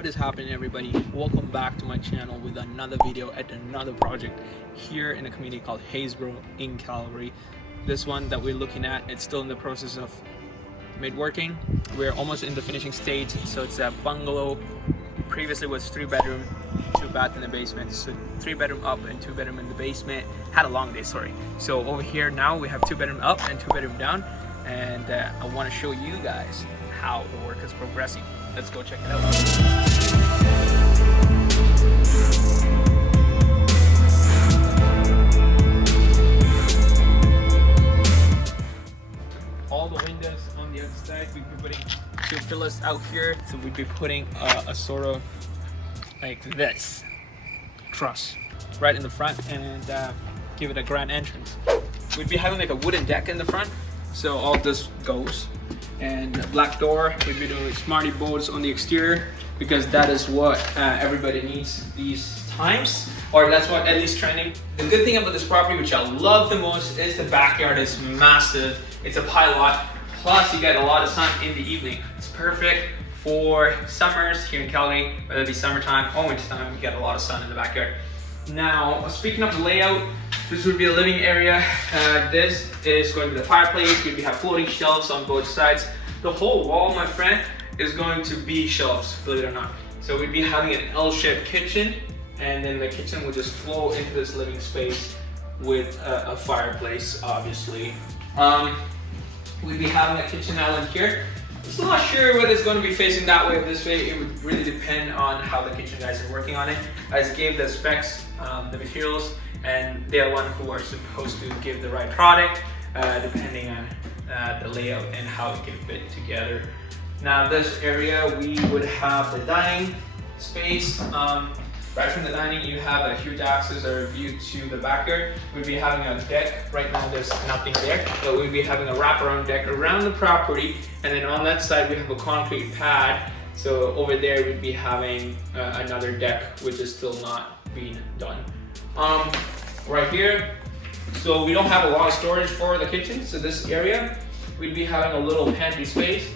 What is happening, everybody? Welcome back to my channel with another video at another project here in a community called Haysboro in Calgary. This one that we're looking at, it's still in the process of mid-working. We're almost in the finishing stage. So it's a bungalow. Previously was 3-bedroom, 2 bath in the basement. So 3-bedroom up and 2-bedroom in the basement. Had a long day, sorry. So over here now we have 2-bedroom up and 2-bedroom down. And I want to show you guys how the work is progressing. Let's go check it out. All the windows on the other side, we'd be putting 2 pillars out here. So we'd be putting a sort of like this truss right in the front and give it a grand entrance. We'd be having like a wooden deck in the front. So all this goes. And the black door, we'd be doing smarty boards on the exterior because that is what everybody needs these times, or that's what at least trending. The good thing about this property, which I love the most, is the backyard is massive. It's a pie lot, plus you get a lot of sun in the evening. It's perfect for summers here in Calgary, whether it be summertime or wintertime, you get a lot of sun in the backyard. Now, speaking of the layout, this would be a living area. This is going to be the fireplace. We have floating shelves on both sides. The whole wall, my friend, is going to be shelves, believe it or not. So we'd be having an L-shaped kitchen, and then the kitchen would just flow into this living space with a fireplace, obviously. We'd be having a kitchen island here. I'm not sure whether it's going to be facing that way or this way. It would really depend on how the kitchen guys are working on it. I just gave the specs, the materials, and they're the one who are supposed to give the right product depending on the layout and how it can fit together. Now this area, we would have the dining space. Right from the dining, you have a huge access or view to the backyard. We'd be having a deck. Right now there's nothing there, but we'd be having a wraparound deck around the property, and then on that side we have a concrete pad. So over there we'd be having another deck, which is still not being done. Right here, so we don't have a lot of storage for the kitchen, so this area we'd be having a little pantry space.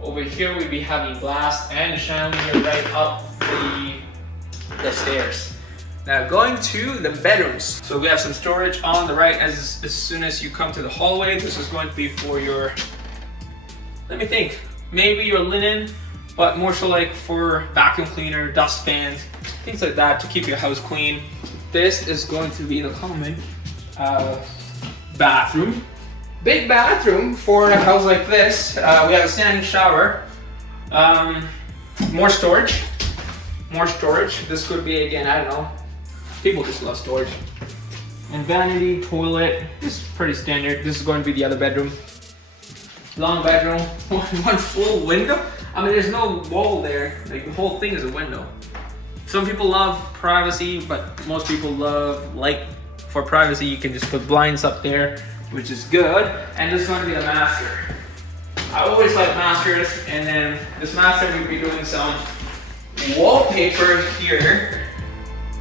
Over here we'd be having glass and chandelier right up the stairs. Now going to the bedrooms, so we have some storage on the right. As soon as you come to the hallway, this is going to be for your, let me think, maybe your linen, but more so like for vacuum cleaner, dust fans, things like that to keep your house clean. This is going to be the common bathroom. Big bathroom for a house like this. We have a standing shower. More storage. More storage. This could be, again, I don't know. People just love storage. And vanity, toilet. This is pretty standard. This is going to be the other bedroom. Long bedroom. One full window. I mean, there's no wall there. Like, the whole thing is a window. Some people love privacy, but most people love, like, for privacy, you can just put blinds up there, which is good. And this is going to be the master. I always like masters, and then this master we'll be doing some wallpaper here.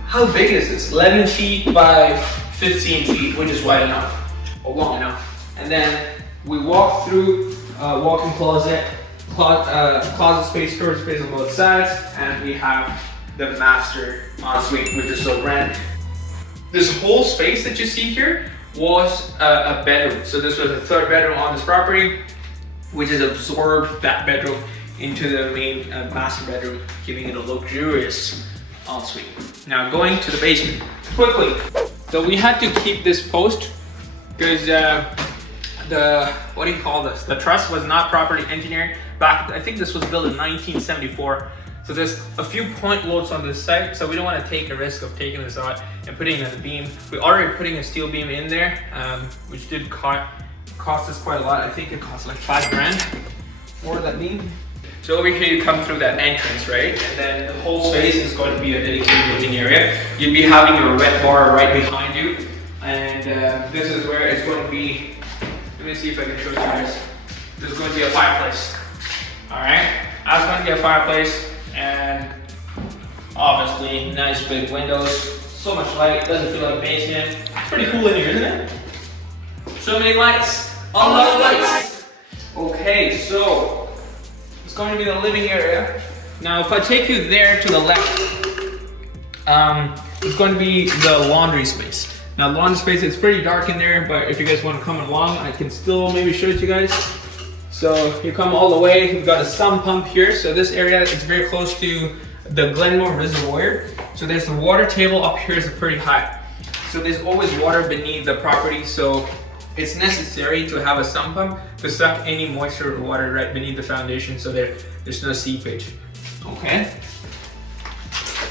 How big is this? 11 feet by 15 feet, which is wide enough, or long enough. And then we walk through walk-in closet, closet space, storage space on both sides, and we have the master ensuite, which is so grand. This whole space that you see here was a bedroom. So this was the 3rd bedroom on this property, which has absorbed that bedroom into the main master bedroom, giving it a luxurious ensuite. Now going to the basement quickly. So we had to keep this post because what do you call this? The truss was not properly engineered back. I think this was built in 1974. So there's a few point loads on this site, so we don't want to take a risk of taking this out and putting it in the beam. We're already putting a steel beam in there, which did cost us quite a lot. I think it cost like $5 grand for that beam. So over here you come through that entrance, right? And then the whole space is going to be a dedicated living area. You'd be having your wet bar right behind you. And this is where it's going to be, let me see if I can show you guys. This is going to be a fireplace. All right, that's going to be a fireplace. And obviously nice big windows, so much light, doesn't feel like basement. It's pretty cool in here, isn't it? So many lights, a lot of lights. Okay, so it's going to be the living area. Now if I take you there to the left, it's going to be the laundry space. Now laundry space, it's pretty dark in there, but if you guys want to come along, I can still maybe show it to you guys. So you come all the way, we've got a sump pump here. So this area is very close to the Glenmore Reservoir. So there's the water table up here is pretty high. So there's always water beneath the property. So it's necessary to have a sump pump to suck any moisture or water right beneath the foundation so there's no seepage. Okay.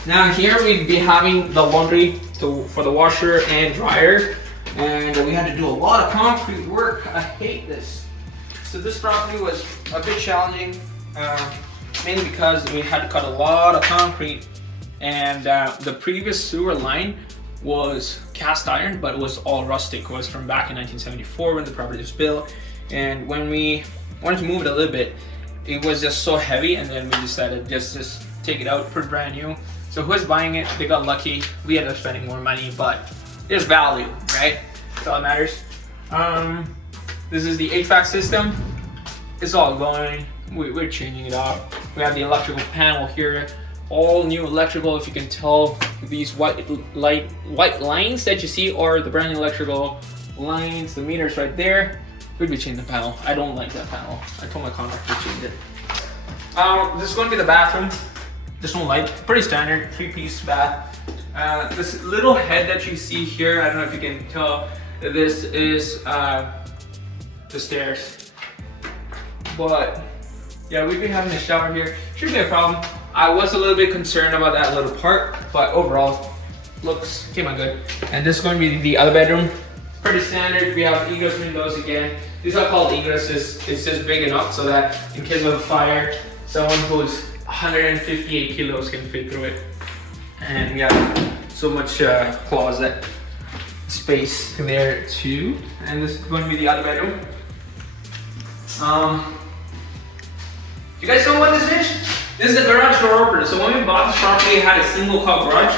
Now here we'd be having the laundry for the washer and dryer. And we had to do a lot of concrete work. I hate this. So this property was a bit challenging, mainly because we had to cut a lot of concrete, and the previous sewer line was cast iron, but it was all rustic. It was from back in 1974 when the property was built. And when we wanted to move it a little bit, it was just so heavy, and then we decided just take it out, put it brand new. So who's buying it? They got lucky. We ended up spending more money, but there's value, right? That's all that matters. This is the HVAC system. It's all going. We're changing it up. We have the electrical panel here. All new electrical. If you can tell, these white lines that you see are the brand new electrical lines. The meters right there. We'd be changing the panel. I don't like that panel. I told my contractor to change it. This is going to be the bathroom. This one light, pretty standard, 3-piece bath. This little head that you see here, I don't know if you can tell, this is the stairs. But yeah, we've been having a shower here. Shouldn't be a problem. I was a little bit concerned about that little part, but overall came out good. And this is going to be the other bedroom. Pretty standard. We have egress windows again. These are called egresses. It's just big enough so that in case of a fire, someone who's 158 kilos can fit through it. And we have so much closet space there too. And this is going to be the other bedroom. You guys know what this is? This is the garage door opener. So when we bought this property, it had a single car garage,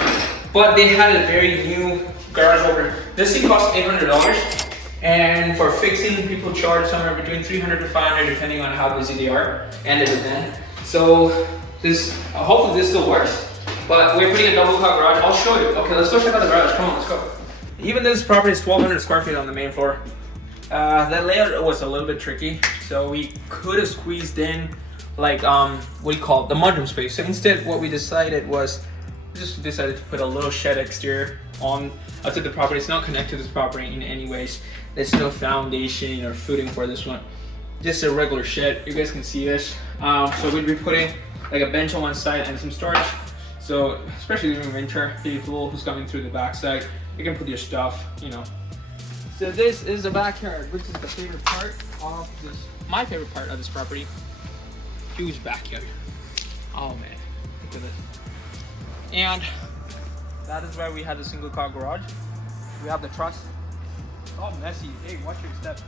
but they had a very new garage opener. This thing costs $800, and for fixing, people charge somewhere between $300 to $500 depending on how busy they are and the demand. So this, hopefully this still works, but we're putting a double car garage. I'll show you. Okay, let's go check out the garage. Come on, let's go. Even this property is 1,200 square feet on the main floor. That layout was a little bit tricky, so we could have squeezed in like what do you call it, the mudroom space. So instead, what we decided was just decided to put a little shed exterior on outside the property. It's not connected to this property in any ways. There's no foundation or footing for this one. Just a regular shed. You guys can see this. So we'd be putting like a bench on one side and some storage. So especially during winter, people who's coming through the backside, you can put your stuff, you know. So this is the backyard, which is the favorite part of this. My favorite part of this property. Huge backyard. Oh man, look at this. And that is why we had the single car garage. We have the truss. It's all messy. Hey, watch your step.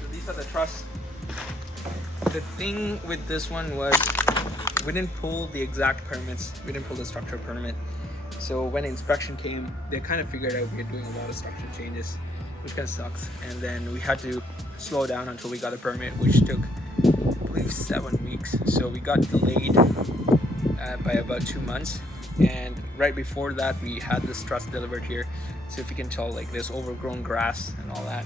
So these are the truss. The thing with this one was we didn't pull the exact permits. We didn't pull the structural permit. So when inspection came, they kind of figured out we were doing a lot of structural changes, which kind of sucks. And then we had to slow down until we got a permit, which took, I believe, 7 weeks. So we got delayed by about 2 months. And right before that, we had this truss delivered here. So if you can tell, like, there's overgrown grass and all that.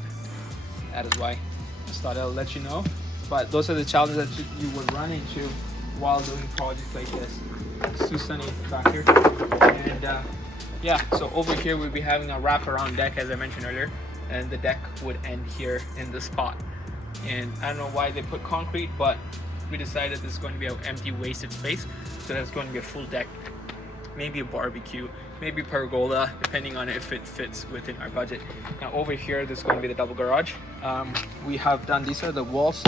That is why. Just thought I'll let you know. But those are the challenges that you would run into while doing projects like this. It's too sunny back here. And yeah, so over here we'll be having a wraparound deck, as I mentioned earlier, and the deck would end here in this spot. And I don't know why they put concrete, but we decided this is going to be an empty wasted space, so that's going to be a full deck, maybe a barbecue, maybe pergola, depending on if it fits within our budget. Now over here, this is going to be the double garage. We have done, these are the walls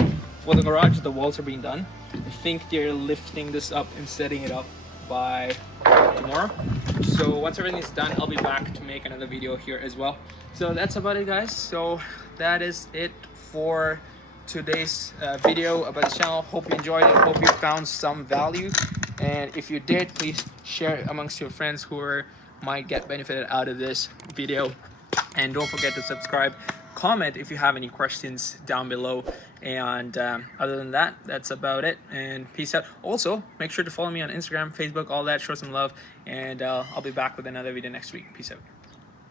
for the garage. The walls are being done. I think they're lifting this up and setting it up by tomorrow. So once everything's done, I'll be back to make another video here as well. So that's about it, guys. So that is it for today's video about the channel. Hope you enjoyed it. Hope you found some value, and if you did, please share it amongst your friends who might get benefited out of this video. And don't forget to subscribe. comment if you have any questions down below. And other than that, that's about it. And peace out. Also, make sure to follow me on Instagram, Facebook, all that. Show some love. And I'll be back with another video next week. Peace out.